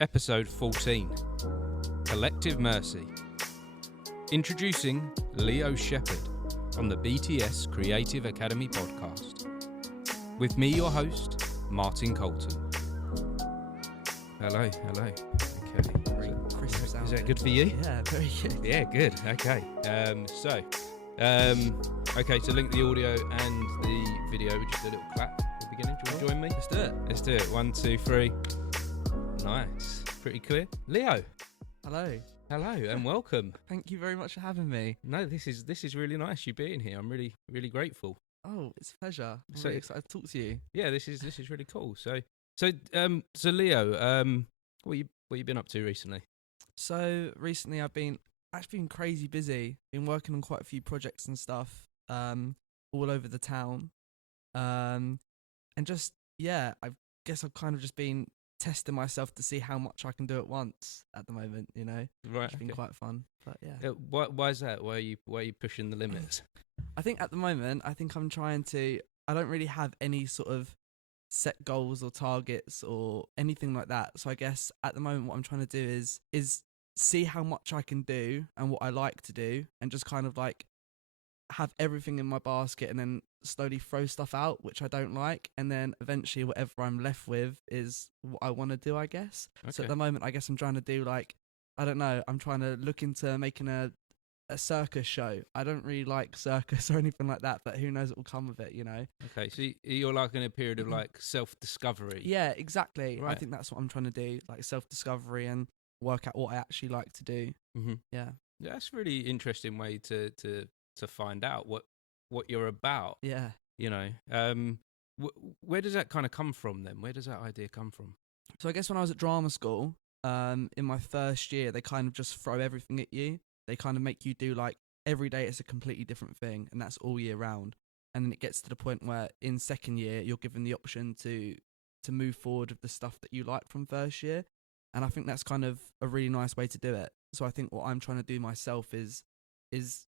Episode 14, Collective Mercy. Introducing Leo Shepherd on the BTS Creative Academy Podcast. With me, your host, Martin Colton. Hello. Okay. Very crisp sound. Is that good for you? Yeah, very good. Yeah, good. Okay. Okay, to link the audio and the video, we just did a little clap at the beginning. Do you want to join me? Let's do it. 1, 2, 3. Nice. Pretty clear. Leo. Hello, and welcome. thank you very much for having me. No, this is really nice you being here. I'm really grateful. Oh, it's a pleasure. I'm So- really excited to talk to you. Yeah, this is really cool. So Leo, what you been up to recently? So recently I've been crazy busy. Been working on quite a few projects and stuff all over the town. And just, yeah, I guess I've kind of just been testing myself to see how much I can do at once at the moment, you know. Right. It's been Okay. quite fun. But yeah. Why is that? Why are you pushing the limits? I think at the moment, I'm trying to, I don't really have any sort of set goals or targets or anything like that. So I guess at the moment what I'm trying to do is see how much I can do and what I like to do and just kind of like have everything in my basket and then slowly throw stuff out which I don't like, and then eventually whatever I'm left with is what I want to do, I guess. So Okay. at the moment I guess I'm trying to do like, I don't know, I'm trying to look into making a circus show. I don't really like circus or anything like that, but who knows what will come of it, you know. Okay, so you're like in a period of like self-discovery. Yeah, exactly. I Right. think that's what I'm trying to do, like self-discovery and work out what I actually like to do. Mm-hmm. Yeah. Yeah, that's a really interesting way to find out what you're about. Yeah. You know, where does that kind of come from then? Where does that idea come from? So I guess when I was at drama school, in my first year, they kind of just throw everything at you. They kind of make you do like every day it's a completely different thing, and that's all year round. And then it gets to the point where in second year you're given the option to move forward with the stuff that you like from first year. And I think that's kind of a really nice way to do it. So I think what I'm trying to do myself is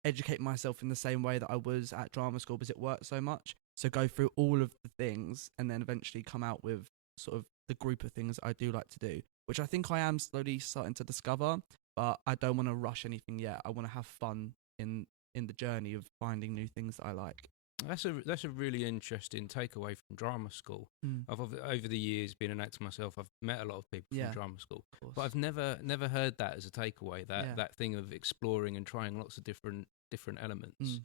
educate myself in the same way that I was at drama school because it worked so much. So go through all of the things and then eventually come out with sort of the group of things I do like to do, which I think I am slowly starting to discover, but I don't want to rush anything yet. I want to have fun in the journey of finding new things that I like. That's a really interesting takeaway from drama school. I've over the years been an actor myself. I've met a lot of people Yeah, from drama school, of course. but I've never heard that as a takeaway. Yeah. That thing of exploring and trying lots of different elements.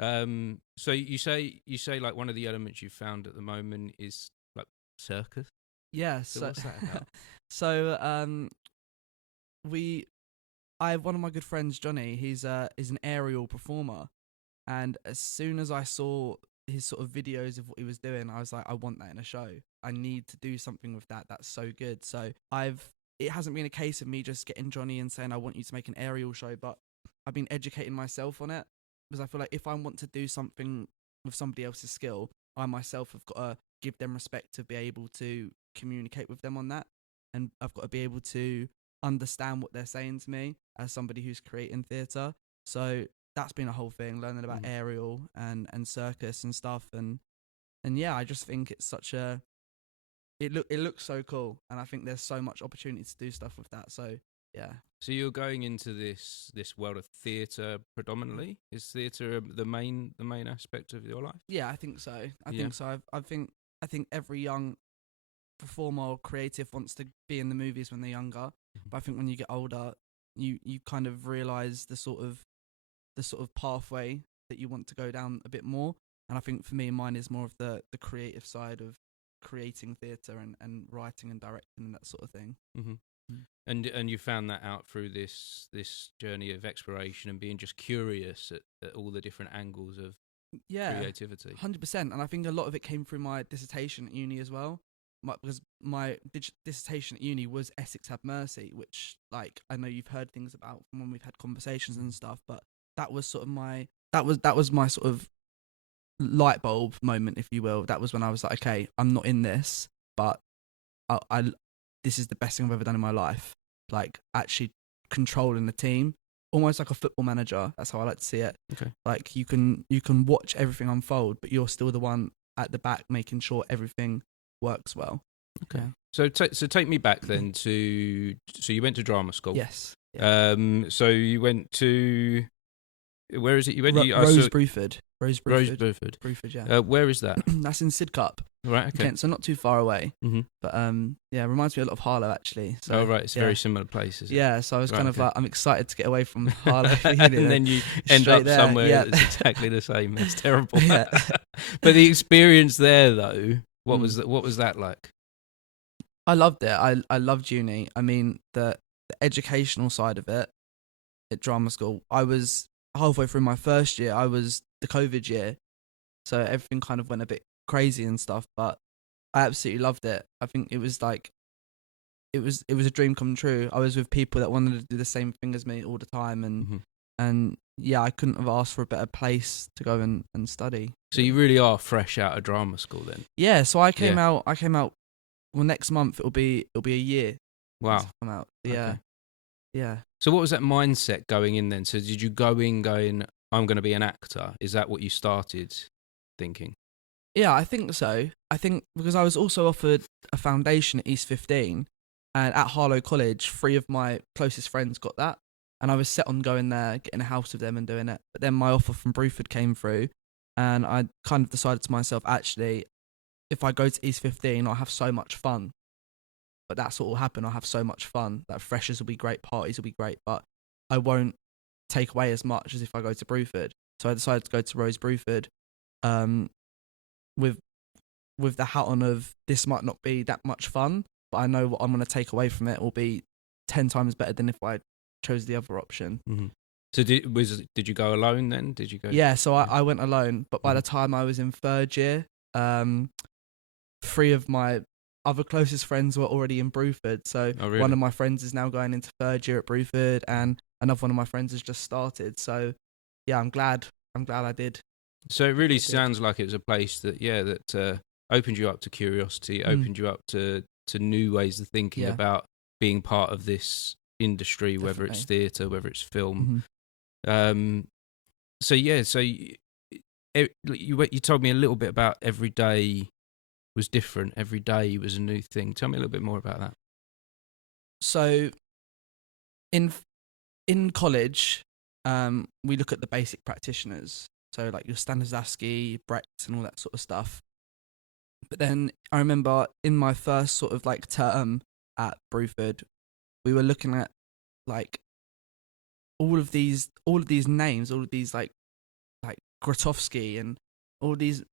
Mm. So you say like one of the elements you found at the moment is like circus. Yeah, So so what's that about? so I have one of my good friends, Johnny. He's an aerial performer, and as soon as I saw his sort of videos of what he was doing, I was like, I want that in a show. I need to do something with that. That's so good. So it hasn't been a case of me just getting Johnny and saying I want you to make an aerial show, but I've been educating myself on it because I feel like if I want to do something with somebody else's skill, I myself have got to give them respect to be able to communicate with them on that, and I've got to be able to understand what they're saying to me as somebody who's creating theatre. So that's been a whole thing, learning about aerial and circus and stuff, and yeah, I just think it's such a it looks so cool, and I think there's so much opportunity to do stuff with that. So yeah. So you're going into this world of theatre predominantly. Is theatre the main aspect of your life? Yeah, I think so. I Yeah. think so. I think every young performer or creative wants to be in the movies when they're younger, but I think when you get older, you kind of realise the sort of pathway that you want to go down a bit more. And I think for me, mine is more of the creative side of creating theatre and writing and directing and that sort of thing. Mm-hmm. Mm. And you found that out through this journey of exploration and being just curious at all the different angles of creativity. 100%. And I think a lot of it came through my dissertation at uni as well. Because my dissertation at uni was Essex Have Mercy, which like I know you've heard things about from when we've had conversations and stuff, but that was sort of my sort of light bulb moment, if you will. That was when I was like, okay, I'm not in this, but I this is the best thing I've ever done in my life. Like actually controlling the team, almost like a football manager. That's how I like to see it. Okay. Like you can watch everything unfold, but you're still the one at the back making sure everything works well. Okay. Yeah. So take me back then to so you went to drama school. Yes. Yeah. So you went to where is it? You went Rose Bruford. Rose Bruford. Bruford, yeah. Where is that? That's in Sidcup. Right. Okay. Kent, so not too far away. Mm-hmm. But yeah, it reminds me a lot of Harlow actually. So, Oh right, it's a very similar place, is it? Yeah, so I was Right, kind of okay. like, I'm excited to get away from Harlow. And then you end straight up there, somewhere yeah. that's exactly the same. It's terrible. Yeah. But the experience there, though, what was Mm. that? What was that like? I loved it. I loved uni. I mean, the educational side of it at drama school. I was halfway through my first year. I was the COVID year, so everything kind of went a bit crazy and stuff. But I absolutely loved it. I think it was like, it was a dream come true. I was with people that wanted to do the same thing as me all the time, and yeah, I couldn't have asked for a better place to go and study. So you really are fresh out of drama school then? Yeah. So I came out. Well, next month it'll be a year. Wow. since I've come out. Yeah. Okay. Yeah. So what was that mindset going in then? So did you go in going, I'm going to be an actor? Is that what you started thinking? Yeah, I think so. I think because I was also offered a foundation at East 15, and at Harlow College, 3 of my closest friends got that, and I was set on going there, getting a house with them and doing it. But then my offer from Bruford came through, and I kind of decided to myself, actually, if I go to East 15, I'll have so much fun. But that's what will happen. I'll have so much fun. That freshers will be great, parties will be great, but I won't take away as much as if I go to Bruford. So I decided to go to Rose Bruford, with the hat on of, this might not be that much fun, but I know what I'm going to take away from it will be 10 times better than if I chose the other option. Mm-hmm. So did you go alone then? Did you go? Yeah, so I went alone, but by the time I was in 3rd year, 3 of my other closest friends were already in Bruford. So really? One of my friends is now going into 3rd year at Bruford, and another one of my friends has just started. So yeah, I'm glad I did. So it really sounds like it was a place that opened you up to curiosity, opened you up to new ways of thinking about being part of this industry, Definitely. whether it's theatre, whether it's film. Mm-hmm. So you told me a little bit about every day was different. Every day was a new thing. Tell me a little bit more about that. So in college, we look at the basic practitioners. So like your Stanislavski, Brecht, and all that sort of stuff. But then I remember in my first sort of like term at Bruford, we were looking at like all of these names, all of these like Grotowski and all these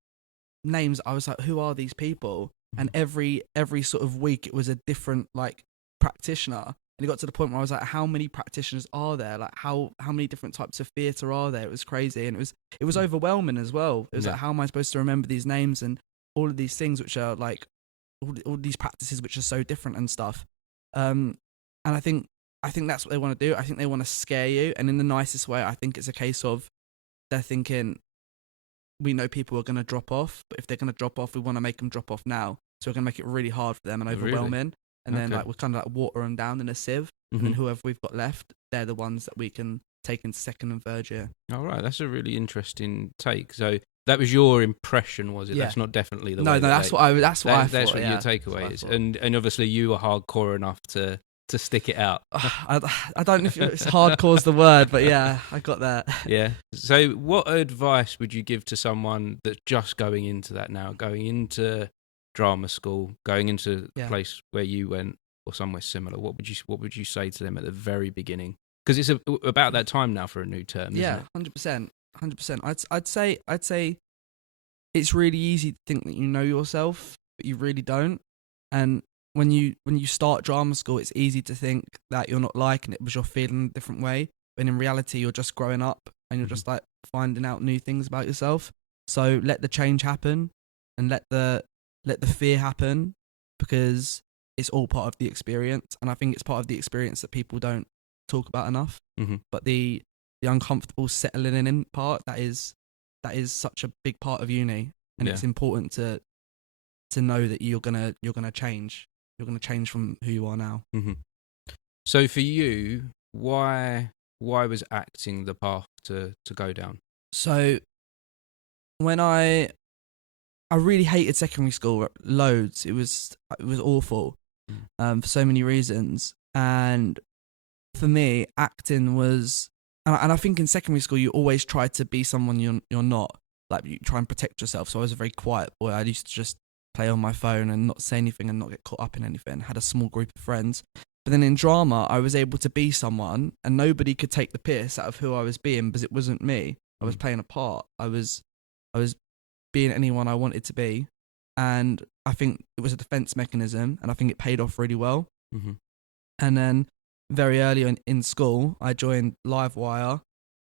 names. I was like, who are these people? And every sort of week it was a different like practitioner. And it got to the point where I was like, how many practitioners are there? Like how many different types of theatre are there? It was crazy, and it was overwhelming as well. It was like, how am I supposed to remember these names and all of these things which are like all these practices which are so different and stuff. And I think that's what they want to do. I think they want to scare you, and in the nicest way. I think it's a case of they're thinking, we know people are going to drop off, but if they're going to drop off, we want to make them drop off now. So we're going to make it really hard for them and overwhelming. Really? And then like we're kind of like water them down in a sieve, and then whoever we've got left, they're the ones that we can take into 2nd and 3rd year. All right, that's a really interesting take. So that was your impression, was it? Yeah. That's not definitely the way. No, that's what I thought. That's what your takeaway is, and obviously you were hardcore enough to stick it out. I don't know if it's hardcore's the word, but yeah, I got that. Yeah. So what advice would you give to someone that's just going into that now, going into drama school, going into the place where you went or somewhere similar? What would you say to them at the very beginning? Because it's about that time now for a new term. Yeah, isn't it? 100%. I'd say it's really easy to think that you know yourself, but you really don't. And when you start drama school, it's easy to think that you're not liking it because you're feeling a different way. But in reality, you're just growing up and you're just like finding out new things about yourself. So let the change happen and let the fear happen, because it's all part of the experience. And I think it's part of the experience that people don't talk about enough. But the uncomfortable settling in part, that is such a big part of uni, and it's important to know that you're gonna change. You're gonna change from who you are now. So for you, why was acting the path to go down? So when I I really hated secondary school loads. It was awful, for so many reasons. And for me, acting was, and I think in secondary school you always try to be someone you're not. Like, you try and protect yourself. So I was a very quiet boy. I used to just play on my phone and not say anything and not get caught up in anything. Had a small group of friends. But then in drama, I was able to be someone, and nobody could take the piss out of who I was being, because it wasn't me. I was playing a part. I was being anyone I wanted to be, and I think it was a defense mechanism, and I think it paid off really well. Mm-hmm. And then very early in school, I joined Livewire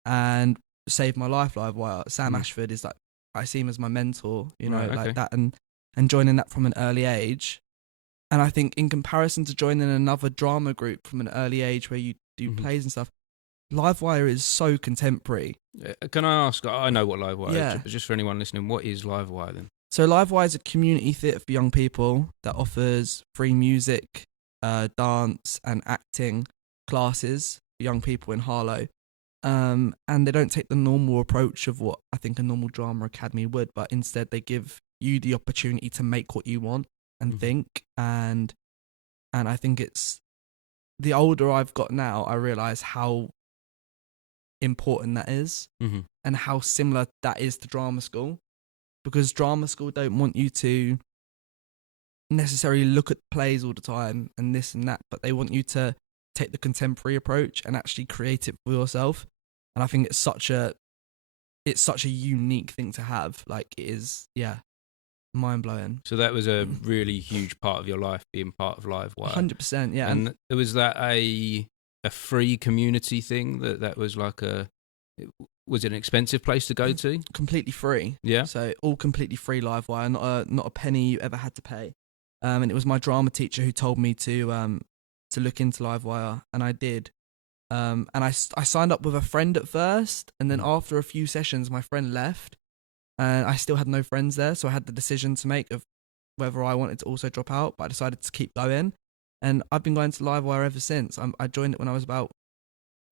and saved my life. Livewire. Sam Ashford is like, I see him as my mentor, like that, and joining that from an early age. And I think in comparison to joining another drama group from an early age where you do plays and stuff, Livewire is so contemporary. Can I ask, I know what Livewire is, but just for anyone listening, what is Livewire then? So Livewire is a community theatre for young people that offers free music, dance and acting classes for young people in Harlow. And they don't take the normal approach of what I think a normal drama academy would, but instead they give you the opportunity to make what you want and think. And I think it's, the older I've got now, I realise how important that is, and how similar that is to drama school, because drama school don't want you to necessarily look at plays all the time and this and that, but they want you to take the contemporary approach and actually create it for yourself. And I think it's such a unique thing to have. Like, it is, mind-blowing. So that was a really huge part of your life, being part of Livewire. 100%, yeah. And was that a free community thing? That was like was it an expensive place to go to? Completely free. Yeah. So all completely free Livewire, not a penny you ever had to pay. And it was my drama teacher who told me to look into Livewire, and I did. And I signed up with a friend at first, and then after a few sessions, my friend left, and I still had no friends there, so I had the decision to make of whether I wanted to also drop out, but I decided to keep going, and I've been going to Livewire ever since. I joined it when I was about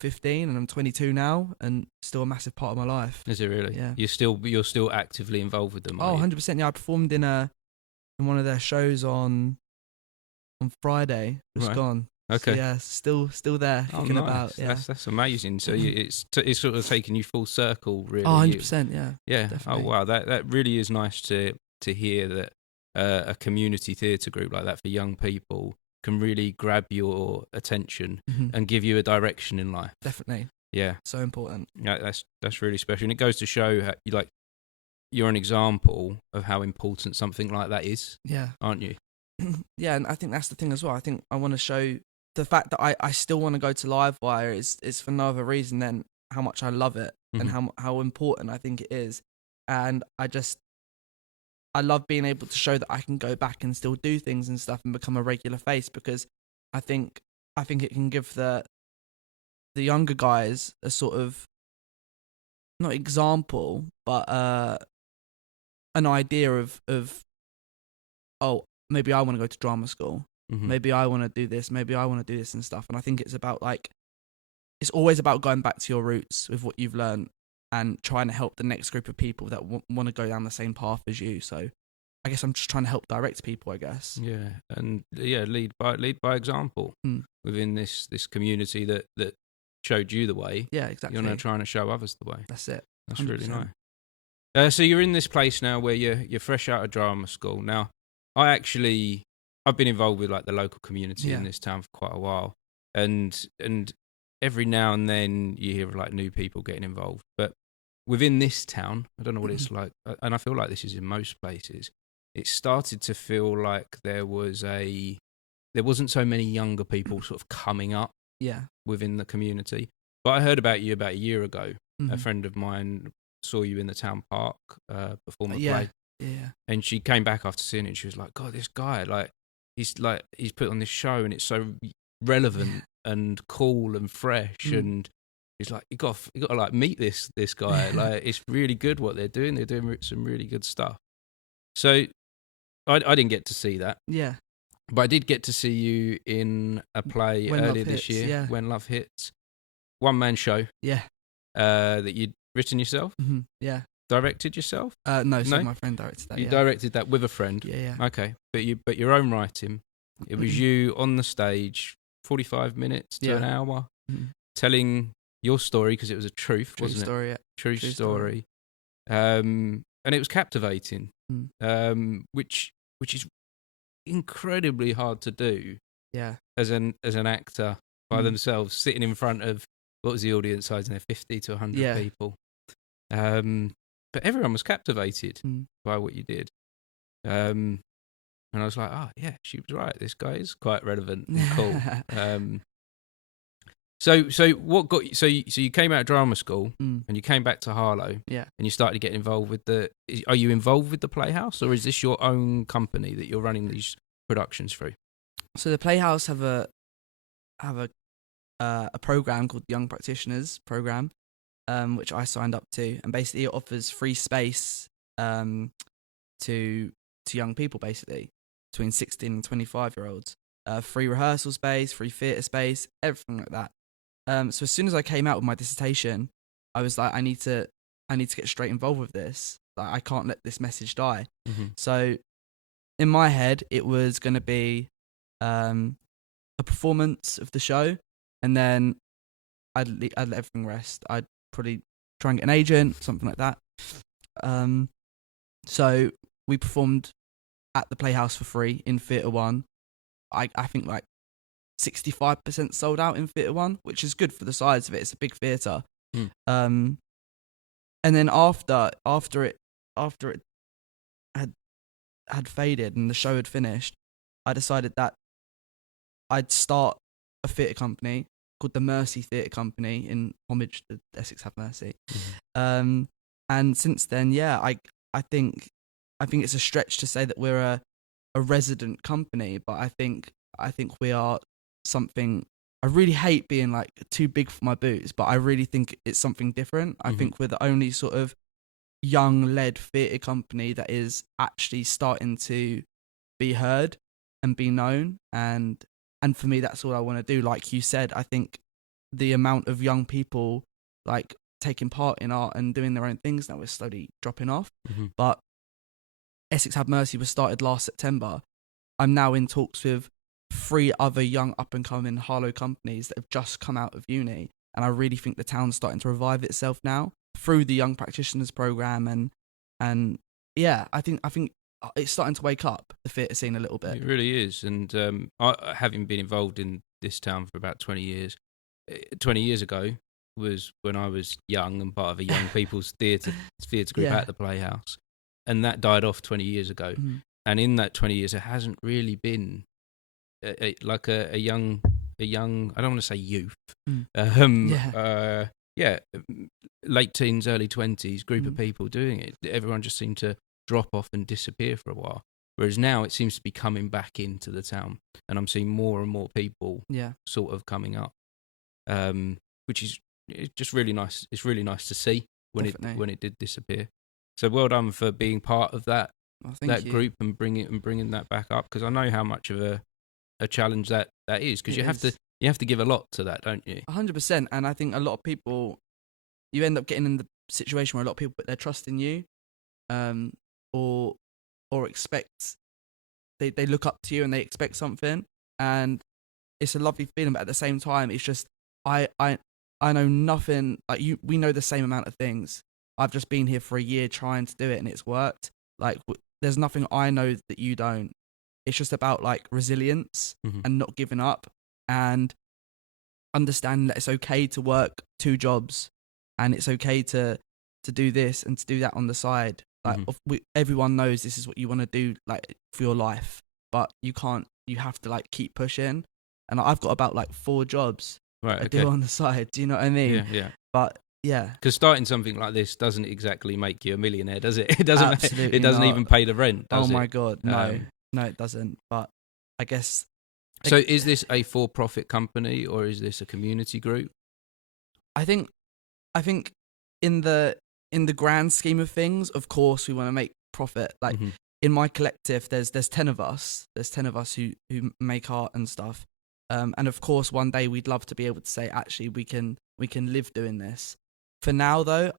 15, and I'm 22 now, and still a massive part of my life. Is it really? Yeah. You're still actively involved with them? Oh, 100%. Yeah, I performed in one of their shows on Friday. Just gone. Okay. So, yeah, still there, kicking about. Yeah. That's amazing. So it's sort of taking you full circle, really. Oh, 100%. Yeah. Yeah. Definitely. Oh, wow. That really is nice to hear that a community theatre group like that for young people can really grab your attention and give you a direction in life. Definitely. Yeah. So important. Yeah, that's really special, and it goes to show how you're an example of how important something like that is. Yeah. Aren't you? Yeah, and I think that's the thing as well. I think I want to show the fact that I still want to go to Livewire is for no other reason than how much I love it and how important I think it is. And I love being able to show that I can go back and still do things and stuff and become a regular face, because I think it can give the younger guys a sort of, not example, but an idea of oh, maybe I want to go to drama school. Maybe I want to do this. Maybe I want to do this and stuff. And I think it's about it's always about going back to your roots with what you've learned and trying to help the next group of people that want to go down the same path as you. So I guess I'm just trying to help direct people, I guess. Yeah, and lead by example within this community that showed you the way. Yeah, exactly. You're now trying to show others the way. That's it. That's 100%. really nice. So you're in this place now where you're fresh out of drama school. Now, I've been involved with the local community in this town for quite a while, and every now and then you hear of new people getting involved. But within this town, I don't know what it's like, and I feel like this is in most places. It started to feel like there wasn't so many younger people sort of coming up within the community. But I heard about you about a year ago. A friend of mine saw you in the town park perform a play. Yeah. And she came back after seeing it and she was like, God, this guy, he's put on this show and it's so relevant and cool and fresh, and he's like, you got to meet this guy. It's really good what they're doing. They're doing some really good stuff. So I didn't get to see that. Yeah. But I did get to see you in a play earlier this year, When Love Hits. One-man show. Yeah. That you'd written yourself. Yeah. directed yourself? No, so No? my friend directed that. You directed that with a friend? Yeah. Okay. But your own writing. It was you on the stage, 45 minutes to an hour, telling your story, because it was a truth, wasn't story, it? Yeah. True story. And it was captivating, which is incredibly hard to do. Yeah. As an actor by themselves, sitting in front of, what was the audience size in there, 50 to 100 people. But everyone was captivated by what you did. And I was like, oh yeah, she was right. This guy is quite relevant and cool. So what got you? So you came out of drama school and you came back to Harlow. Yeah. And you started getting involved with Are you involved with the Playhouse, or is this your own company that you're running these productions through? So the Playhouse have a program called the Young Practitioners Program, which I signed up to, and basically it offers free space to young people, basically between 16 and 25-year-olds, free rehearsal space, free theatre space, everything like that. So as soon as I came out with my dissertation, I was like, I need to get straight involved with this. Like, I can't let this message die. So in my head, it was going to be a performance of the show, and then I'd let everything rest. I'd probably try and get an agent, something like that. So we performed at the Playhouse for free in Theatre 1. I think like 65% sold out in Theatre 1, which is good for the size of it. It's a big theatre. And then after it had faded and the show had finished, I decided that I'd start a theatre company called the Mercy Theatre Company in homage to Essex Have Mercy. And since then, I think it's a stretch to say that we're a resident company, but I think we are something. I really hate being like too big for my boots, but I really think it's something different. I think we're the only sort of young-led theatre company that is actually starting to be heard and be known, and for me, that's all I want to do. Like you said, I think the amount of young people like taking part in art and doing their own things now is slowly dropping off. But Essex Have Mercy was started last September. I'm now in talks with 3 other young up-and-coming Harlow companies that have just come out of uni, and I really think the town's starting to revive itself now through the Young Practitioners Program, and yeah, I think it's starting to wake up, the theatre scene, a little bit. It really is, and I, having been involved in this town for about 20 years, 20 years ago was when I was young and part of a young people's theatre group at the Playhouse, and that died off 20 years ago. And in that 20 years, there hasn't really been a young, I don't want to say youth, late teens, early 20s group of people doing it. Everyone just seemed to drop off and disappear for a while. Whereas now it seems to be coming back into the town, and I'm seeing more and more people sort of coming up, which is just really nice. It's really nice to see when it did disappear. So well done for being part of that group and bringing that back up, because I know how much of a challenge that is, because you have to give a lot to that, don't you? 100%. And I think a lot of people, you end up getting in the situation where a lot of people put their trust in you, or expect, they look up to you and they expect something, and it's a lovely feeling. But at the same time, it's just I know nothing. Like we know the same amount of things. I've just been here for a year trying to do it, and it's worked. Like there's nothing I know that you don't. It's just about like resilience and not giving up, and understanding that it's okay to work 2 jobs, and it's okay to do this and to do that on the side. Like everyone knows this is what you want to do, like for your life, but you can't. You have to like keep pushing. And I've got about like 4 jobs I do on the side. Do you know what I mean? Yeah. But yeah, because starting something like this doesn't exactly make you a millionaire, does it? It doesn't. Absolutely it doesn't not. even pay the rent, does it? Oh my God, no, it doesn't. But I guess. So is this a for-profit company, or is this a community group? I think in the grand scheme of things, of course, we want to make profit. Like in my collective, there's 10 of us. There's 10 of us who make art and stuff. And of course, one day we'd love to be able to say, actually, we can live doing this. For now, though,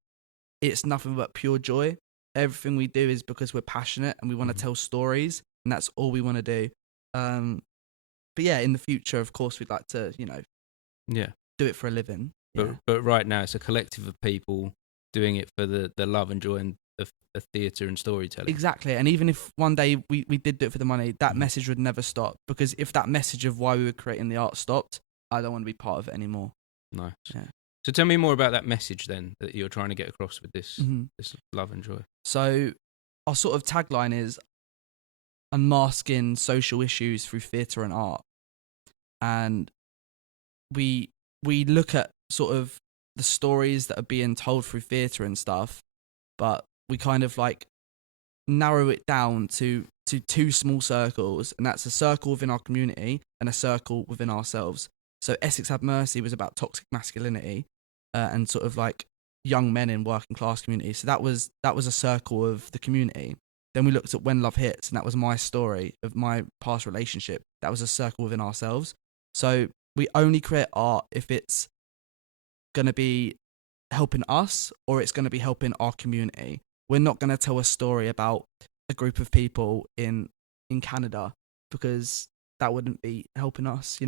it's nothing but pure joy. Everything we do is because we're passionate and we want to tell stories, and that's all we want to do. But yeah, in the future, of course, we'd like to, do it for a living. But right now, it's a collective of people doing it for the love and joy of theatre and storytelling. Exactly. And even if one day we did do it for the money, that message would never stop. Because if that message of why we were creating the art stopped, I don't want to be part of it anymore. Nice. Yeah. So tell me more about that message then that you're trying to get across with this love and joy. So our sort of tagline is unmasking social issues through theatre and art. And we look at sort of the stories that are being told through theatre and stuff, but we kind of like narrow it down to two small circles, and that's a circle within our community and a circle within ourselves. So Essex Have Mercy was about toxic masculinity and sort of like young men in working class communities. So that was a circle of the community. Then we looked at When Love Hits, and that was my story of my past relationship. That was a circle within ourselves. So we only create art if it's going to be helping us or it's going to be helping our community. We're not going to tell a story about a group of people in Canada because that wouldn't be helping us,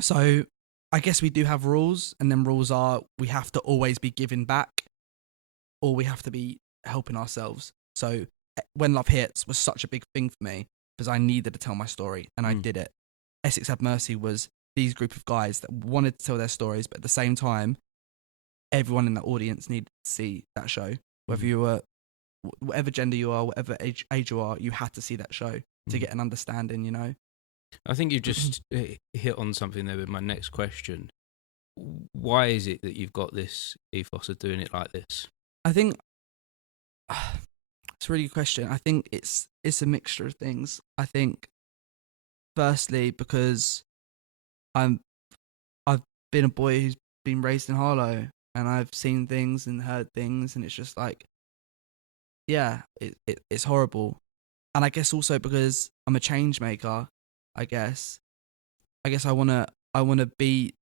So I guess we do have rules, and then rules are we have to always be giving back or we have to be helping ourselves. So When Love Hits was such a big thing for me because I needed to tell my story, and I did it. Essex Have Mercy was these group of guys that wanted to tell their stories, but at the same time, everyone in the audience needed to see that show. Whether you were, whatever gender you are, whatever age you are, you had to see that show to get an understanding, I think you've just hit on something there with my next question. Why is it that you've got this ethos of doing it like this? I think it's a really good question. I think it's a mixture of things. I think firstly because I've been a boy who's been raised in Harlow, and I've seen things and heard things, and it's just like, yeah, it's horrible. And I guess also because I'm a change maker, I guess I wanna be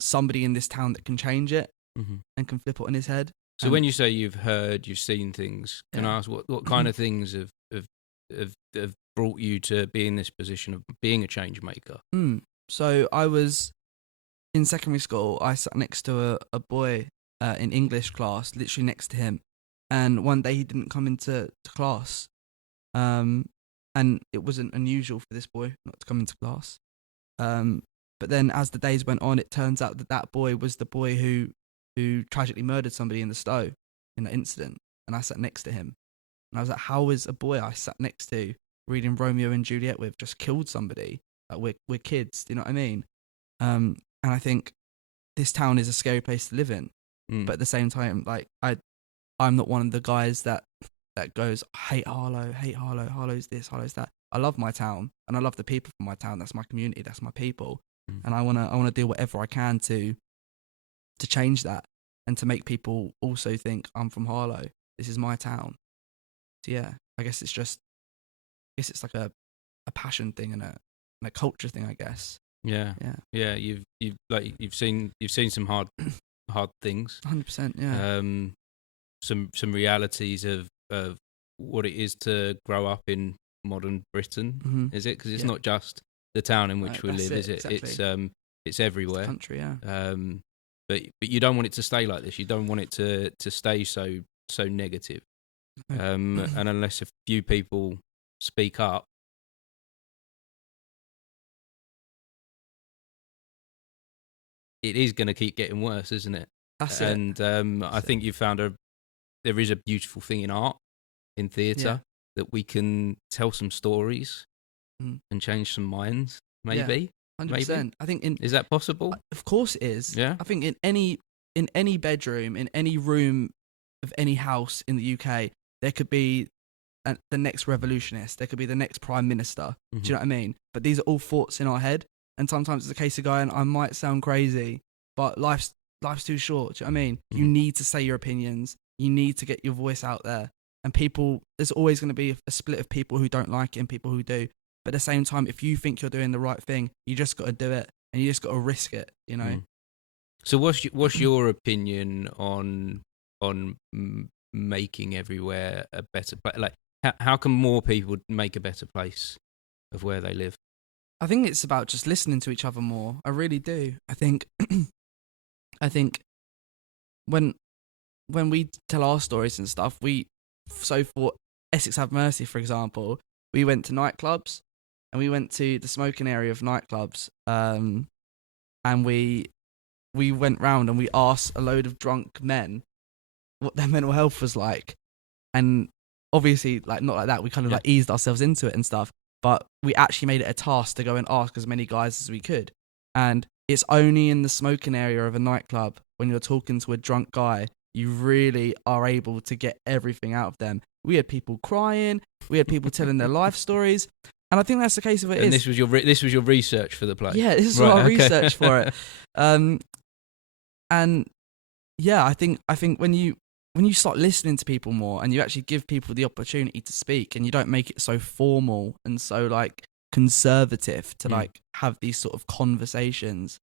somebody in this town that can change it and can flip it on his head. So when you say you've seen things, can I ask what kind of things have brought you to be in this position of being a change maker? So I was in secondary school. I sat next to a boy in English class, literally next to him. And one day he didn't come into class. And it wasn't unusual for this boy not to come into class. But then as the days went on, it turns out that boy was the boy who tragically murdered somebody in the Stowe in that incident. And I sat next to him. And I was like, how is a boy I sat next to reading Romeo and Juliet with just killed somebody? Like we're kids, do you know what I mean? And I think this town is a scary place to live in. But at the same time, like I'm not one of the guys that goes, I hate Harlow, Harlow's this, Harlow's that. I love my town, and I love the people from my town. That's my community, that's my people. And I wanna do whatever I can to change that and to make people also think I'm from Harlow. This is my town. So yeah, I guess it's like a passion thing and a culture thing, I guess. Yeah. You've seen some hard things. 100%. Yeah. Some realities of what it is to grow up in modern Britain. Is it? Because it's not just the town in which we live, is it? Exactly. It's everywhere. It's country, yeah. But you don't want it to stay like this. You don't want it to stay so negative. And unless a few people speak up, it is going to keep getting worse, isn't it? That's it. And I think you found there is a beautiful thing in art, in theatre, that we can tell some stories and change some minds, maybe. 100%. Maybe? I think is that possible? Of course it is. Yeah. I think in any bedroom, in any room of any house in the UK, there could be the next revolutionist. There could be the next prime minister. Do you know what I mean? But these are all thoughts in our head, and sometimes it's a case of going, I might sound crazy, but life's too short. Do you know what I mean? You need to say your opinions. You need to get your voice out there. And there's always going to be a split of people who don't like it and people who do. But at the same time, if you think you're doing the right thing, you just got to do it, and you just got to risk it, So what's your opinion on making everywhere a better place? Like, how can more people make a better place of where they live? I think it's about just listening to each other more. I really do. I think when we tell our stories and stuff, so for Essex Have Mercy, for example, we went to nightclubs and we went to the smoking area of nightclubs, and we went round and we asked a load of drunk men what their mental health was like, and obviously, like, not like that, we kind of like eased ourselves into it and stuff, but we actually made it a task to go and ask as many guys as we could. And it's only in the smoking area of a nightclub, when you're talking to a drunk guy, you really are able to get everything out of them. We had people crying, we had people telling their life stories, and I think that's the case of it. And this was your research for the play. Yeah, this is what I researched for it. And yeah, I think when you start listening to people more and you actually give people the opportunity to speak, and you don't make it so formal and so like conservative to like have these sort of conversations,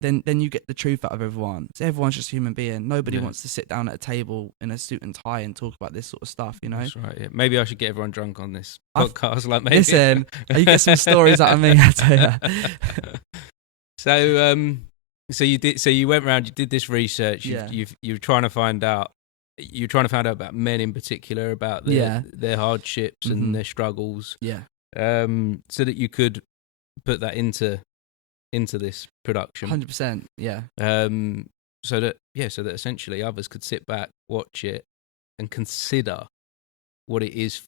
then you get the truth out of everyone. So everyone's just a human being. Nobody wants to sit down at a table in a suit and tie and talk about this sort of stuff, you know? That's right. Yeah. Maybe I should get everyone drunk on this podcast. Maybe. Listen, you get some stories out of me, I tell you. So you did. So you went around. You did this research. You're trying to find out. You're trying to find out about men in particular, about their hardships and their struggles. Yeah. So that you could put that into this production. 100%. Yeah. So that essentially others could sit back, watch it, and consider what's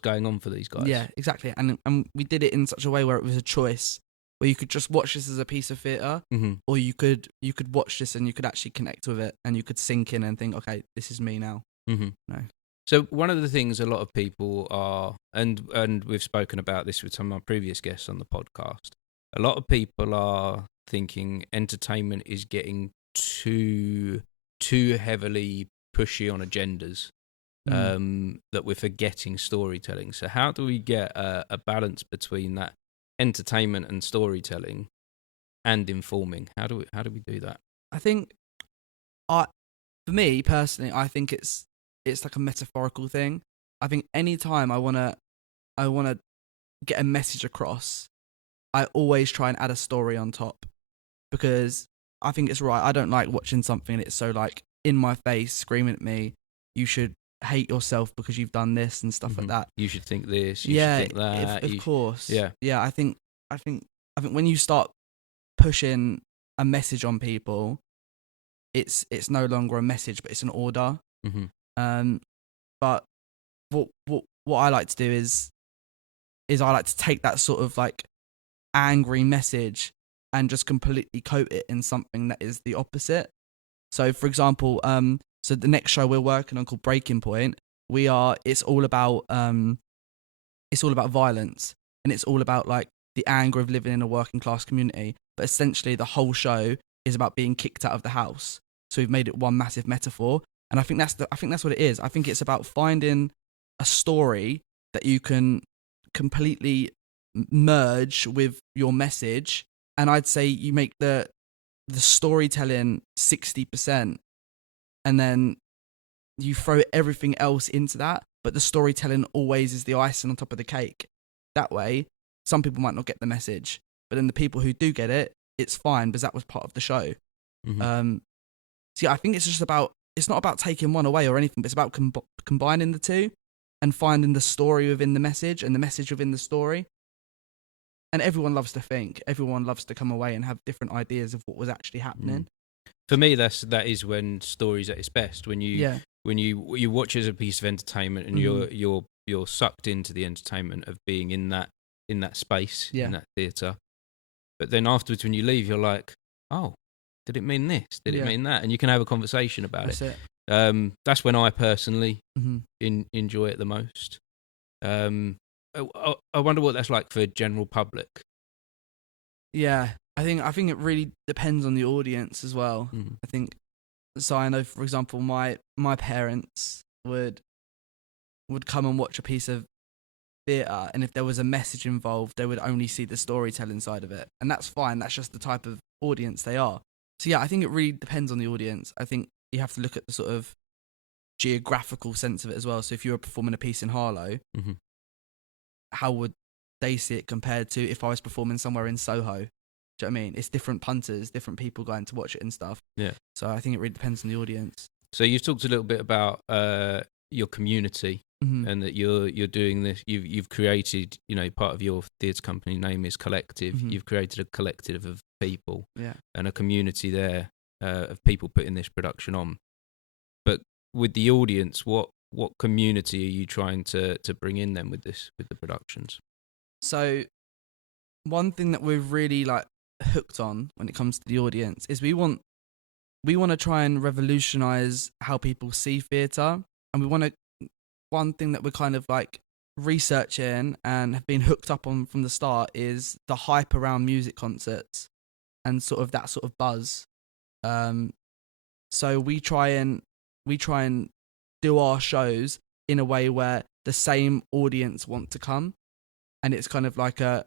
going on for these guys. Yeah, exactly. And we did it in such a way where it was a choice, where you could just watch this as a piece of theatre, or you could watch this and you could actually connect with it, and you could sink in and think, okay, this is me now. No. So one of the things a lot of people are, and we've spoken about this with some of my previous guests on the podcast, a lot of people are thinking entertainment is getting too heavily pushy on agendas, that we're forgetting storytelling. So how do we get a balance between that entertainment and storytelling and informing? How do we do that? I think, for me personally, I think it's like a metaphorical thing. I think any time I wanna get a message across, I always try and add a story on top, because I think it's right. I don't like watching something and it's so like in my face, screaming at me, you should hate yourself because you've done this and stuff like that. You should think this. You should think that. Of course. Yeah. Yeah. I think when you start pushing a message on people, it's no longer a message, but it's an order. But what I like to do is I like to take that sort of like angry message and just completely coat it in something that is the opposite. So for example, so the next show we're working on, called Breaking Point, it's all about violence, and it's all about like the anger of living in a working class community. But essentially the whole show is about being kicked out of the house. So we've made it one massive metaphor, and I think that's what it is. I think it's about finding a story that you can completely merge with your message, and I'd say you make the storytelling 60%, and then you throw everything else into that, but the storytelling always is the icing on top of the cake. That way, some people might not get the message, but then the people who do get it, it's fine, because that was part of the show. So yeah, I think it's not about taking one away or anything, but it's about combining the two and finding the story within the message and the message within the story. And everyone loves to think. Everyone loves to come away and have different ideas of what was actually happening. For me, that is when stories at its best. When you watch it as a piece of entertainment, and you're sucked into the entertainment of being in that space, in that theatre. But then afterwards, when you leave, you're like, oh, did it mean this? Did it mean that? And you can have a conversation about it. That's when I personally enjoy it the most. I wonder what that's like for general public. Yeah, I think it really depends on the audience as well. I think so. I know, for example, my parents would come and watch a piece of theatre, and if there was a message involved, they would only see the storytelling side of it, and that's fine. That's just the type of audience they are. So yeah, I think it really depends on the audience. I think you have to look at the sort of geographical sense of it as well. So if you were performing a piece in Harlow, Mm-hmm. how would they see it compared to if I was performing somewhere in Soho? Do you know what I mean? It's different punters, different people going to watch it and stuff. Yeah. So I think it really depends on the audience. So you've talked a little bit about your community, and that you're doing this. You've created, part of your theatre company name is Collective. Mm-hmm. You've created a collective of people, Yeah. and a community there of people putting this production on. But with the audience, what community are you trying to bring in then with the productions? So one thing that we're really like hooked on when it comes to the audience is we want to try and revolutionize how people see theatre, and one thing that we're kind of like researching and have been hooked up on from the start is the hype around music concerts and sort of that sort of buzz. So we try and do our shows in a way where the same audience want to come, and it's kind of like our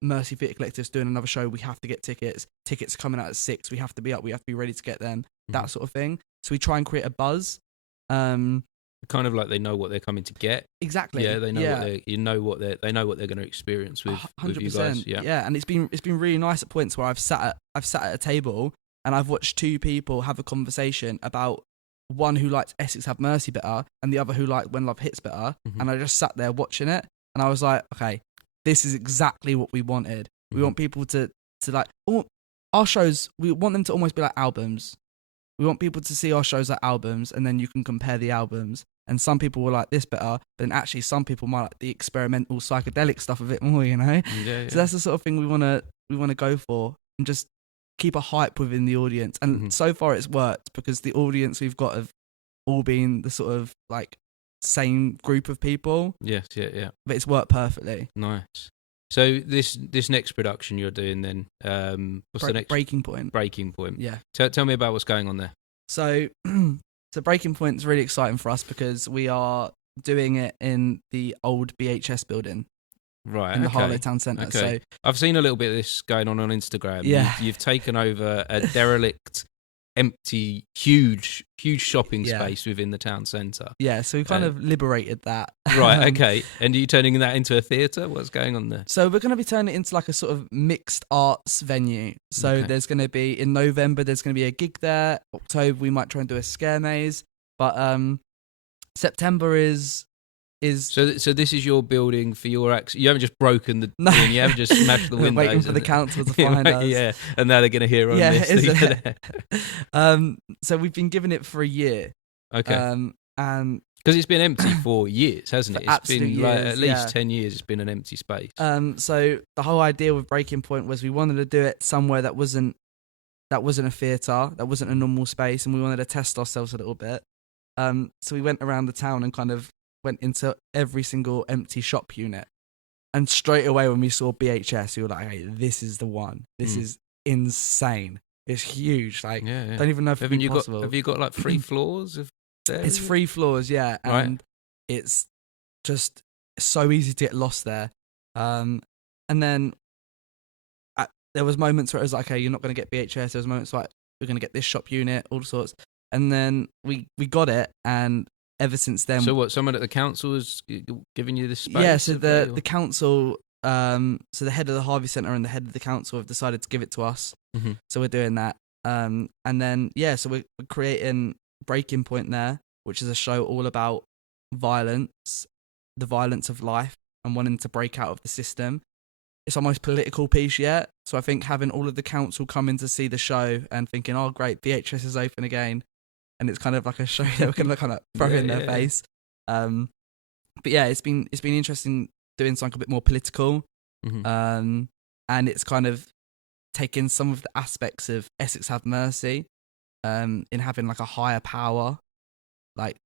Mercy Theatre Collective's doing another show, we have to get tickets are coming out at 6, we have to be up, we have to be ready to get them, that sort of thing. So we try and create a buzz, kind of like they know what they're coming to get. Exactly. Yeah, they know what they know what they're going to experience with 100%. you guys. Yeah, and it's been really nice at points where I've sat at a table and I've watched two people have a conversation about one who liked Essex Have Mercy better and the other who liked When Love Hits better, and I just sat there watching it and I was like, okay, this is exactly what we wanted. We want people to like our shows. We want them to almost be like albums. We want people to see our shows like albums, and then you can compare the albums. And some people will like this better, but then actually some people might like the experimental psychedelic stuff a bit more. Yeah. So that's the sort of thing we want to go for, and just keep a hype within the audience. And so far it's worked because the audience we've got have all been the sort of like same group of people. Yes, yeah. But it's worked perfectly. Nice. So this next production you're doing then, what's the next? Breaking Point. Breaking Point. Yeah. Tell me about what's going on there. So Breaking Point is really exciting for us because we are doing it in the old BHS building. Right, in the Harlow Town Centre. Okay. So I've seen a little bit of this going on Instagram. Yeah. You've taken over a derelict, empty, huge shopping space within the town centre. Yeah, so we kind of liberated that. Right, okay. And are you turning that into a theatre? What's going on there? So we're going to be turning it into like a sort of mixed arts venue. So there's going to be, in November, there's going to be a gig there. October, we might try and do a scare maze. But September is... So this is your building for your acts. You haven't just broken the thing. You haven't just smashed the windows. We're waiting for the council to find us. Yeah, and now they're going to hear on this. So we've been given it for a year. Okay. And because it's been empty for years, hasn't it? It's been years, like at least 10 years. It's been an empty space. So the whole idea with Breaking Point was we wanted to do it somewhere that wasn't a theatre, that wasn't a normal space, and we wanted to test ourselves a little bit. So we went around the town and kind of went into every single empty shop unit, and straight away when we saw BHS, we were like, hey, this is the one. This is insane. It's huge. Like, don't even know if it's possible. Have you got like 3 floors of there? It's 3 floors, yeah, and it's just so easy to get lost there. And then there was moments where it was like, okay, you're not going to get BHS. There was moments like, we're going to get this shop unit, all sorts. And then we got it, and ever since then... So what, someone at the council is giving you this space? Yeah, so the council, so the head of the Harvey Centre and the head of the council have decided to give it to us. So we're doing that. And then, so we're creating Breaking Point there, which is a show all about violence, the violence of life, and wanting to break out of the system. It's our most political piece yet. So I think having all of the council come in to see the show and thinking, oh, great, BHS is open again. And it's kind of like a show that we're going to kind of throw in their face. But yeah, it's been interesting doing something a bit more political. And it's kind of taken some of the aspects of Essex Have Mercy in having like a higher power. Like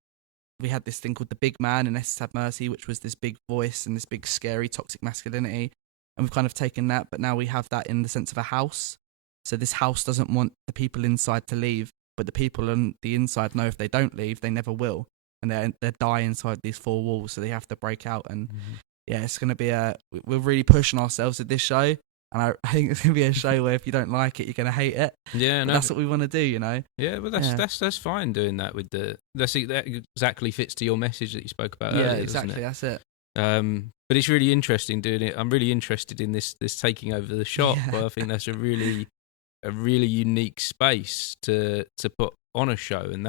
we had this thing called the big man in Essex Have Mercy, which was this big voice and this big scary toxic masculinity. And we've kind of taken that, but now we have that in the sense of a house. So this house doesn't want the people inside to leave, but the people on the inside know if they don't leave, they never will. And they die inside these 4 walls, so they have to break out. And yeah, it's going to be we're really pushing ourselves at this show. And I think it's gonna be a show where if you don't like it, you're gonna hate it. Yeah, no, that's what we want to do, you know. Yeah, well, that's fine doing that with that exactly fits to your message that you spoke about earlier. Yeah, exactly. That's it. But it's really interesting doing it. I'm really interested in this taking over the shop. Yeah. But I think that's a really unique space to put on a show, and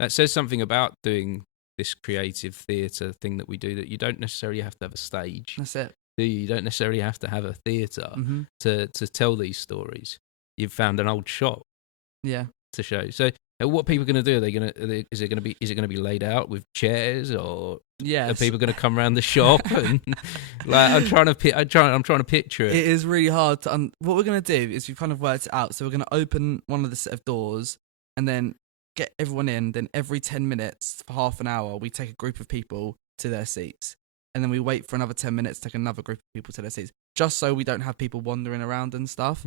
that says something about doing this creative theatre thing that we do, that you don't necessarily have to have a stage. That's it. You don't necessarily have to have a theatre to tell these stories. You've found an old shop, to show. So, what people are going to do? Is it going to be laid out with chairs, or are people going to come around the shop? And like, I'm trying to picture it. It is really hard to. What we're going to do is we've kind of worked it out. So we're going to open one of the set of doors, and then get everyone in. Then every 10 minutes for half an hour, we take a group of people to their seats. And then we wait for another 10 minutes to take another group of people to their seats, just so we don't have people wandering around and stuff.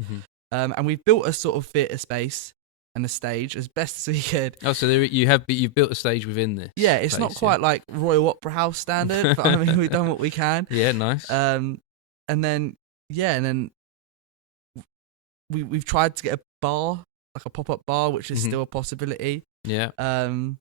And we've built a sort of theatre space and a stage as best as we could. Oh, so you've built a stage within this. Yeah, it's not quite like Royal Opera House standard, but I mean, we've done what we can. Yeah, nice. And then we've tried to get a bar, like a pop-up bar, which is still a possibility. Yeah. But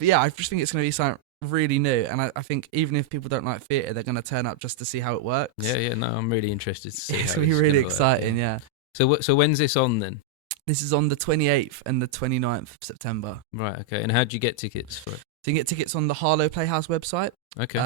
yeah, I just think it's going to be something really new, and I think even if people don't like theatre, they're going to turn up just to see how it works. Yeah, no, I'm really interested to see. It's going to be really exciting, yeah. So when's this on then? This is on the 28th and the 29th of September. Right, okay. And how do you get tickets for it? So you can get tickets on the Harlow Playhouse website. Okay.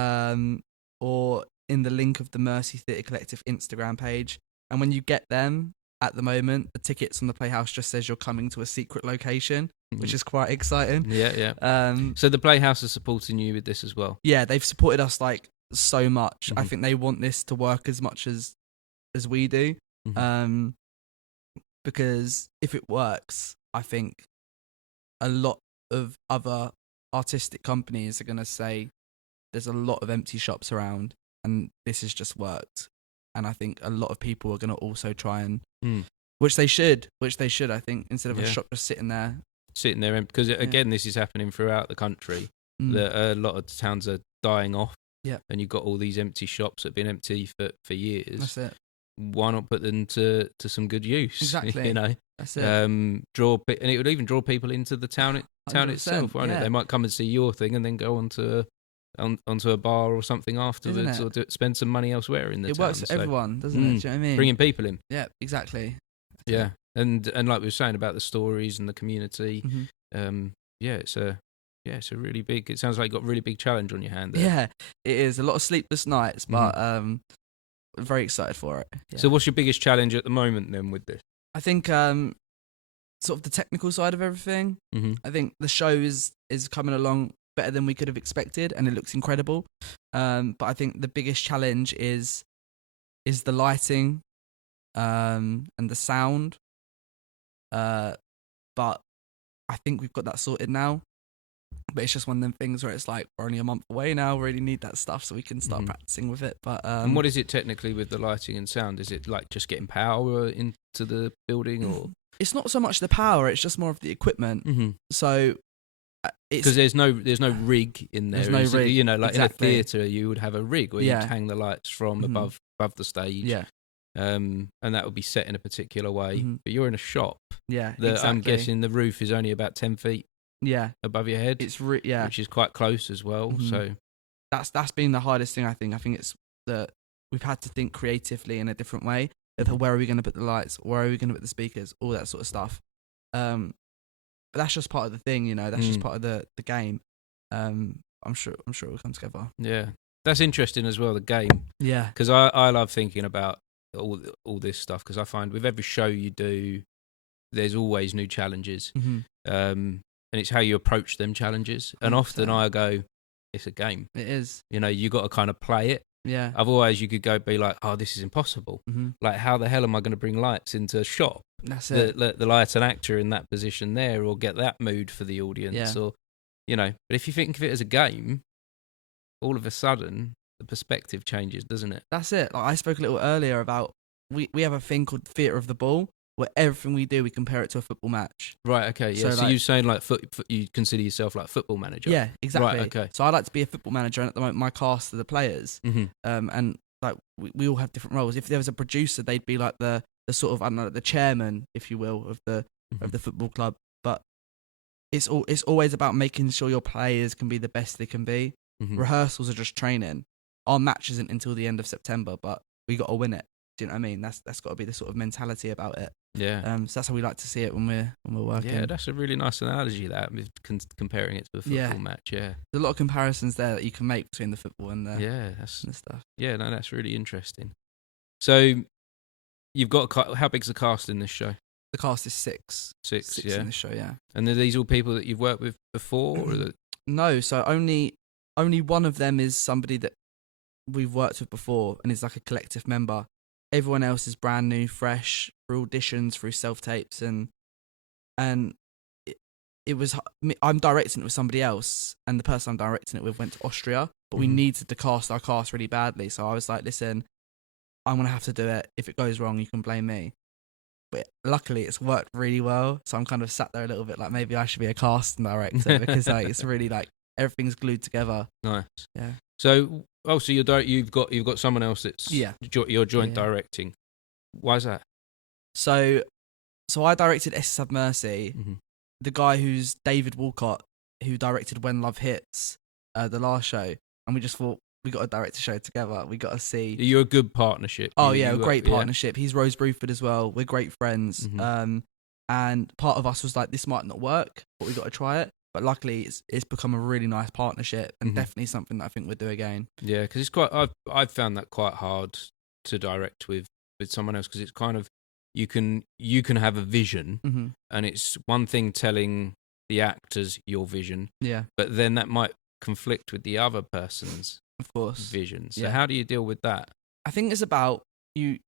Or in the link of the Mercy Theatre Collective Instagram page. And when you get them, at the moment, the tickets on the Playhouse just says you're coming to a secret location, which is quite exciting. Yeah. So the Playhouse is supporting you with this as well? Yeah, they've supported us like so much. I think they want this to work as much as we do. Because if it works, I think a lot of other artistic companies are going to say there's a lot of empty shops around and this has just worked. And I think a lot of people are going to also try and, which they should, I think, instead of a shop just sitting there. Because again, this is happening throughout the country. That a lot of towns are dying off. Yeah. And you've got all these empty shops that have been empty for years. That's it. Why not put them to some good use? Exactly. You know, that's it. And it would even draw people into the town itself, won't it? They might come and see your thing and then go onto a bar or something afterwards, or spend some money elsewhere in the town. It works for everyone, doesn't it? Do you know what I mean? Bringing people in. Yeah, exactly. Yeah, and like we were saying about the stories and the community, it's a really big. It sounds like you got a really big challenge on your hand there. Yeah, it is a lot of sleepless nights, but very excited for it. Yeah. So what's your biggest challenge at the moment then with this? I think sort of the technical side of everything. I think the show is coming along better than we could have expected, and it looks incredible. But I think the biggest challenge is the lighting and the sound. But I think we've got that sorted now. But it's just one of them things where it's like, we're only a month away now, we really need that stuff so we can start practicing with it. But and what is it technically with the lighting and sound? Is it like just getting power into the building, or? It's not so much the power, it's just more of the equipment. So because there's no rig in there. There's no rig. You know, like exactly. in a theatre, you would have a rig where you'd hang the lights from above the stage. Yeah. And that would be set in a particular way. But you're in a shop. Yeah, exactly. I'm guessing the roof is only about 10 feet. Yeah, above your head. It's which is quite close as well. So that's been the hardest thing. I think it's that we've had to think creatively in a different way. Where are we going to put the lights? Where are we going to put the speakers? All that sort of stuff. But that's just part of the thing, you know. That's just part of the game. I'm sure it will come together. Yeah, that's interesting as well. The game. Yeah, because I love thinking about all this stuff, because I find with every show you do, there's always new challenges. And it's how you approach them challenges. And 100%. Often I go, it's a game. It is. You know, you got to kind of play it. Yeah. Otherwise, you could be like, oh, this is impossible. Like, how the hell am I going to bring lights into a shop? That's it. The light an actor in that position there, or get that mood for the audience, or, you know. But if you think of it as a game, all of a sudden, the perspective changes, doesn't it? That's it. Like I spoke a little earlier about, we have a thing called theatre of the ball, where everything we do, we compare it to a football match. Right, okay, yeah. So you're saying like you consider yourself like football manager? Yeah, exactly. Right, okay. So I like to be a football manager, and at the moment my cast are the players. And like we all have different roles. If there was a producer, they'd be like the sort of, I don't know, the chairman, if you will, of the football club. But it's always about making sure your players can be the best they can be. Rehearsals are just training. Our match isn't until the end of September, but we got to win it. Do you know what I mean? That's got to be the sort of mentality about it. Yeah. So that's how we like to see it when we're working. Yeah, that's a really nice analogy, that, with comparing it to a football match. Yeah. There's a lot of comparisons there that you can make between the football and the the stuff. Yeah, no, that's really interesting. So you've got how big's the cast in this show? The cast is six. Six, in this show, yeah. And are these all people that you've worked with before? Or No, so only one of them is somebody that we've worked with before and is like a collective member. Everyone else is brand new, fresh, through auditions, through self-tapes, and it was, I'm directing it with somebody else, and the person I'm directing it with went to Austria, but we needed to cast our cast really badly, so I was like, listen, I'm going to have to do it. If it goes wrong, you can blame me. But luckily, it's worked really well, so I'm kind of sat there a little bit like, maybe I should be a casting director, because like it's really like everything's glued together. Nice. Yeah. So you've got someone else that's you're joint directing. Why is that? So I directed SS Have Mercy. The guy who's David Walcott, who directed When Love Hits, the last show, and we just thought we got to direct a show together. We got to see. You're a good partnership. Oh yeah, a great partnership. He's Rose Bruford as well. We're great friends. And part of us was like, this might not work, but we got to try it. But luckily, it's become a really nice partnership, and definitely something that I think we'll do again. Yeah, because it's quite. I've found that quite hard to direct with someone else, because it's kind of, you can have a vision, and it's one thing telling the actors your vision, but then that might conflict with the other person's vision. So how do you deal with that? I think it's about you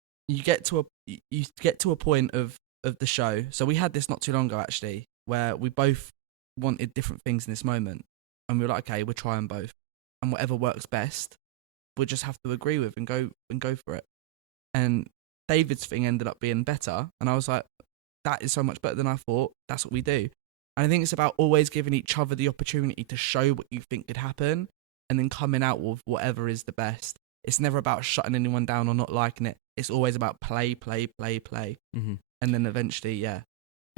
get to a point of the show. So we had this not too long ago actually, where we both wanted different things in this moment, and we were like, okay, we'll try them both, and whatever works best, we'll just have to agree with and go for it. And David's thing ended up being better, and I was like, that is so much better than I thought. That's what we do. And I think it's about always giving each other the opportunity to show what you think could happen, and then coming out with whatever is the best. It's never about shutting anyone down or not liking it. It's always about play. And then eventually,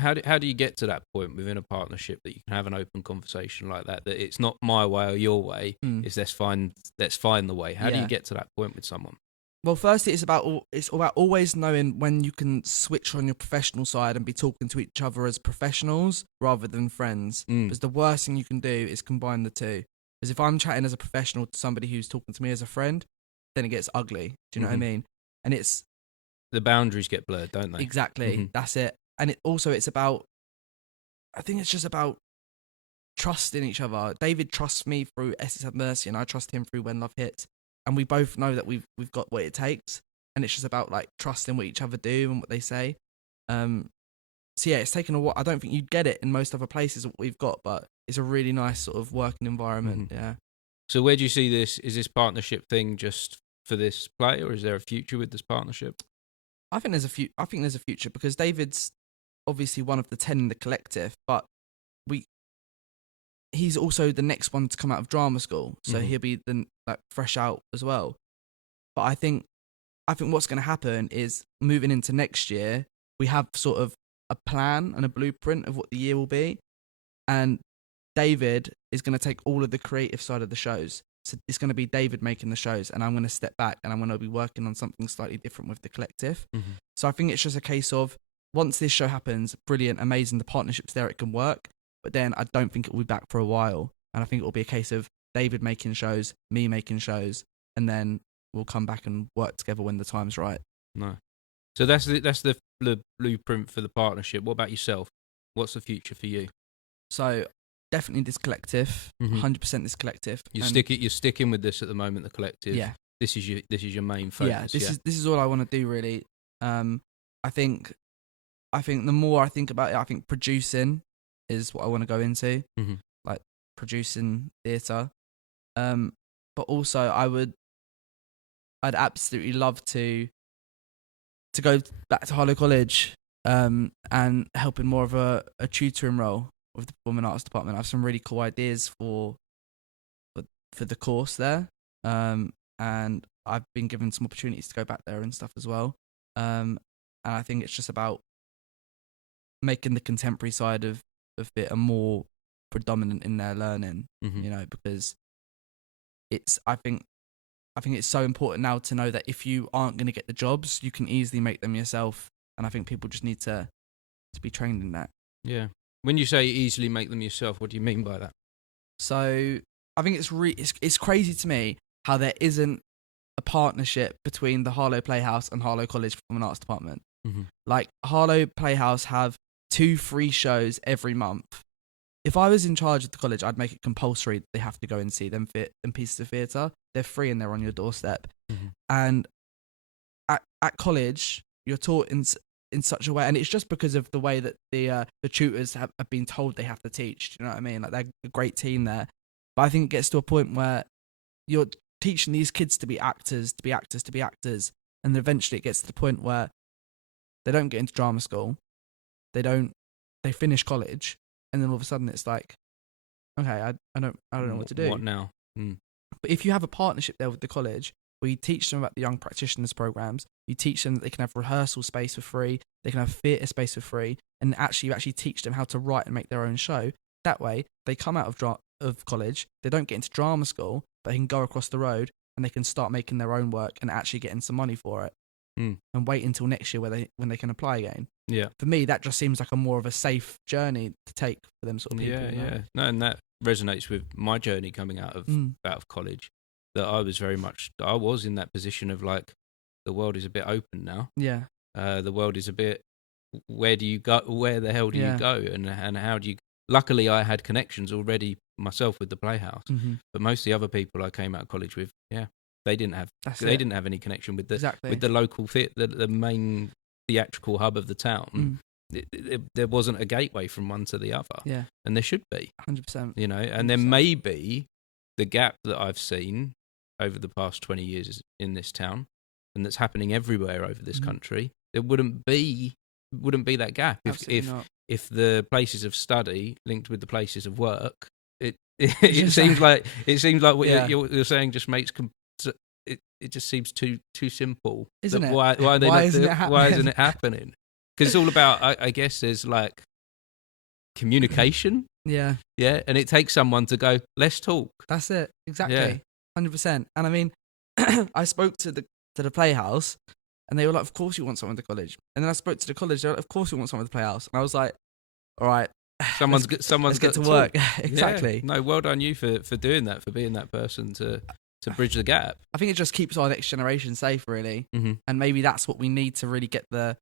How do you get to that point within a partnership that you can have an open conversation like that? That it's not my way or your way. It's let's find the way. How do you get to that point with someone? Well, firstly, it's about always knowing when you can switch on your professional side and be talking to each other as professionals rather than friends. Because the worst thing you can do is combine the two. Because if I'm chatting as a professional to somebody who's talking to me as a friend, then it gets ugly. Do you know what I mean? And it's the boundaries get blurred, don't they? Exactly. That's it. And it's about, I think it's just about trusting each other. David trusts me through SS Have Mercy, and I trust him through When Love Hits. And we both know that we've got what it takes. And it's just about like trusting what each other do and what they say. So yeah, it's taken a while. I don't think you'd get it in most other places what we've got, but it's a really nice sort of working environment. Yeah. So where do you see this? Is this partnership thing just for this play, or is there a future with this partnership? I think there's a future, because David's obviously one of the 10 in the collective, but he's also the next one to come out of drama school, so he'll be fresh out as well. But I think what's going to happen is, moving into next year, we have sort of a plan and a blueprint of what the year will be, and David is going to take all of the creative side of the shows. So it's going to be David making the shows, and I'm going to step back and I'm going to be working on something slightly different with the collective. So I think it's just a case of, once this show happens, brilliant, amazing, the partnership's there, it can work. But then I don't think it will be back for a while. And I think it will be a case of David making shows, me making shows, and then we'll come back and work together when the time's right. No. So that's the blueprint for the partnership. What about yourself? What's the future for you? So definitely this collective, 100% this collective. You're sticking with this at the moment, the collective. Yeah. This is your main focus. Yeah, this is all I want to do really. I think the more I think about it, I think producing is what I want to go into, like producing theatre. But also I'd absolutely love to go back to Harlow College, and help in more of a tutoring role with the Performing Arts Department. I have some really cool ideas for the course there, and I've been given some opportunities to go back there and stuff as well. And I think it's just about making the contemporary side of it a more predominant in their learning, Mm-hmm. you know, because I think it's so important now to know that if you aren't going to get the jobs, you can easily make them yourself. And I think people just need to be trained in that. Yeah. When you say easily make them yourself, what do you mean by that? So I think it's crazy to me how there isn't a partnership between the Harlow Playhouse and Harlow College Performing Arts Department. Mm-hmm. Like Harlow Playhouse have 2 free shows every month. If I was in charge of the college, I'd make it compulsory that they have to go and see them pieces of theatre. They're free and they're on your doorstep. Mm-hmm. And at college, you're taught in such a way, and it's just because of the way that the tutors have been told they have to teach. Do you know what I mean? Like, they're a great team there. But I think it gets to a point where you're teaching these kids to be actors, and eventually it gets to the point where they don't get into drama school, they finish college, and then all of a sudden it's like, okay, I don't know what to do. What now? But if you have a partnership there with the college, where you teach them about the young practitioners programs, you teach them that they can have rehearsal space for free, they can have theatre space for free, and you actually teach them how to write and make their own show. That way, they come out of college, they don't get into drama school, but they can go across the road and they can start making their own work and actually getting some money for it. And wait until next year when they can apply again. Yeah. For me, that just seems like a more of a safe journey to take for them sort of people. Yeah, you know? yeah. No, and that resonates with my journey coming out of college. That I was in that position of like, the world is a bit open now. Yeah. The world is a bit, where do you go? Where the hell do you go? And how do you? Luckily, I had connections already myself with the Playhouse, but most of the other people I came out of college with, they didn't have any connection with the local the main theatrical hub of the town. There wasn't a gateway from one to the other. Yeah, and there should be. 100%. You know, and there may be the gap that I've seen over the past 20 years in this town, and that's happening everywhere over this country. There wouldn't be that gap if the places of study linked with the places of work. It seems like what you're saying just makes it just seems too simple. Isn't it? Why isn't it happening? Because it's all about, I guess, there's like communication. Yeah. Yeah, and it takes someone to go, let's talk. That's it. Exactly. 100%. And I mean, I spoke to the Playhouse, and they were like, of course you want someone at the college. And then I spoke to the college, they were like, of course you want someone at the Playhouse. And I was like, all right, someone's let's get to got work. Exactly. Yeah. No, well done you for doing that, for being that person to bridge the gap. I think it just keeps our next generation safe, really. Mm-hmm. And maybe that's what we need to really get the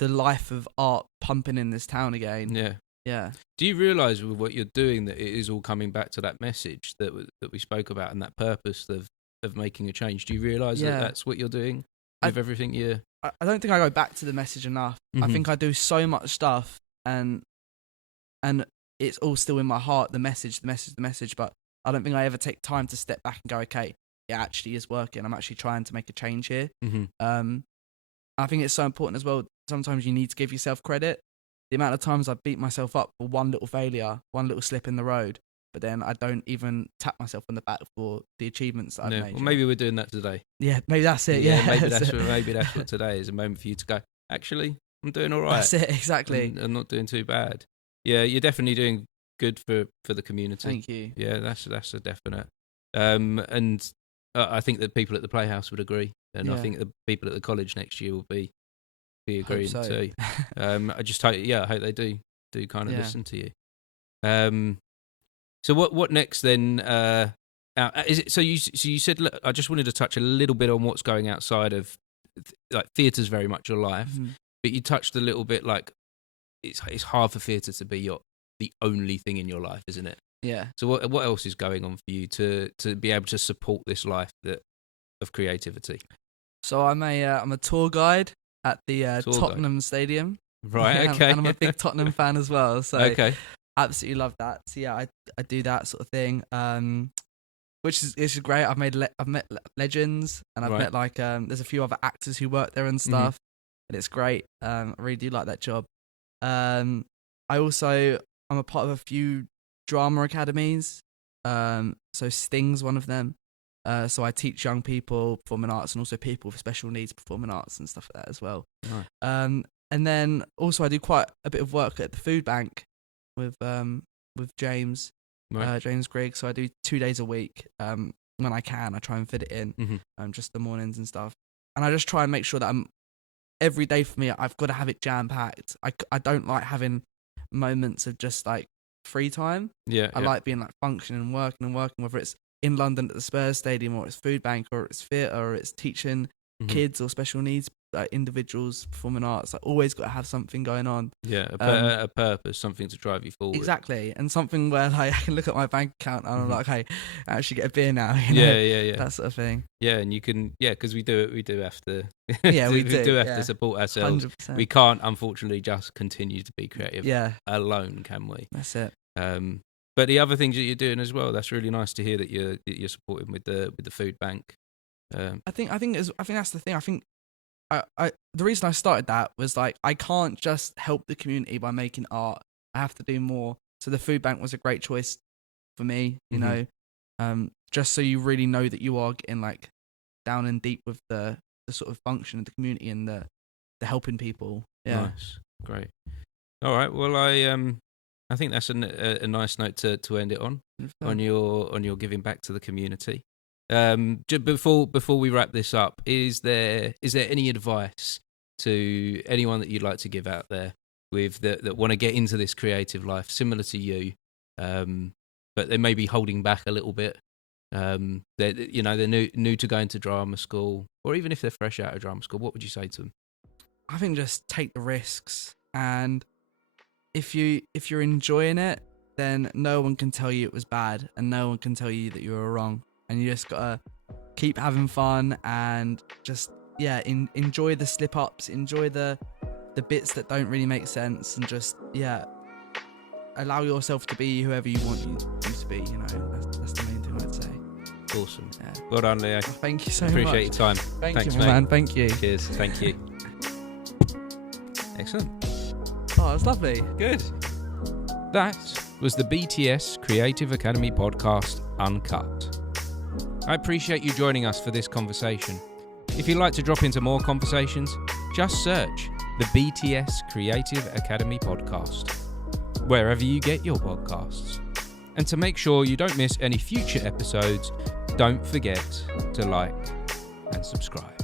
life of art pumping in this town again. Yeah. Yeah. Do you realise with what you're doing that it is all coming back to that message that we spoke about and that purpose of making a change? Do you realise that that's what you're doing with everything you... I don't think I go back to the message enough. I think I do so much stuff and it's all still in my heart, the message, but I don't think I ever take time to step back and go, okay, it actually is working. I'm actually trying to make a change here. I think it's so important as well. Sometimes you need to give yourself credit. The amount of times I beat myself up for one little failure, one little slip in the road, but then I don't even tap myself on the back for the achievements that I've made. Well, maybe we're doing that today. Yeah, maybe that's it. Yeah, maybe that's what today is, a moment for you to go, actually, I'm doing all right. That's it, exactly. I'm not doing too bad. Yeah, you're definitely doing good for the community. Thank you. Yeah, that's a definite. And I think that people at the Playhouse would agree, and I think the people at the college next year will be agreeing too. I just hope, I hope they do kind of listen to you. So what next then? Is it so you said, look, I just wanted to touch a little bit on what's going outside of like theatre's very much your life, but you touched a little bit like it's hard for theatre to be the only thing in your life, isn't it? Yeah. So what else is going on for you to be able to support this life of creativity? So I'm a tour guide at the Tottenham Stadium. Right. Okay. And I'm a big Tottenham fan as well. So okay. Absolutely love that. So yeah, I do that sort of thing. Which is great. I've met legends, and I've met like there's a few other actors who work there and stuff, and it's great. I really do like that job. I'm a part of a few drama academies. So Sting's one of them. So I teach young people performing arts and also people with special needs performing arts and stuff like that as well. Nice. And then also I do quite a bit of work at the food bank with James, Right. James Griggs. So I do 2 days a week. When I can, I try and fit it in, just the mornings and stuff. And I just try and make sure that every day for me, I've got to have it jam packed. I don't like having moments of just like free time. I like being like functioning and working, whether it's in London at the Spurs Stadium or it's food bank or it's theatre or it's teaching kids or special needs individuals performing arts. I always got to have something going on. A purpose, something to drive you forward. Exactly, and something where like I can look at my bank account and I'm like, hey, I actually get a beer now. Yeah. That sort of thing. Yeah, and you can, because we do have to. Yeah, we do have to support ourselves. 100%. We can't, unfortunately, just continue to be creative. Alone, can we? That's it. But the other things that you're doing as well, that's really nice to hear that you're supporting with the food bank. I think that's the thing. I think the reason I started that was like I can't just help the community by making art. I have to do more. So the food bank was a great choice for me. You know, just so you really know that you are getting like down and deep with the sort of function of the community and the helping people. Yeah. Nice, great. All right. Well, I think that's a nice note to end it on your giving back to the community. Before we wrap this up, is there any advice to anyone that you'd like to give out there with that want to get into this creative life, similar to you, but they may be holding back a little bit? They're new to going to drama school, or even if they're fresh out of drama school, what would you say to them? I think just take the risks, and if you're enjoying it, then no one can tell you it was bad, and no one can tell you that you were wrong. And you just gotta keep having fun and just enjoy the slip ups, enjoy the bits that don't really make sense, and just allow yourself to be whoever you want you to be. You know, that's the main thing I'd say. Awesome. Yeah. Well done, Leo. Thank you so much. Appreciate your time. Thanks, you, man. Thank you. Cheers. Thank you. Excellent. Oh, that's lovely. Good. That was the BTS Creative Academy Podcast, Uncut. I appreciate you joining us for this conversation. If you'd like to drop into more conversations, just search the BTS Creative Academy Podcast, wherever you get your podcasts. And to make sure you don't miss any future episodes, don't forget to like and subscribe.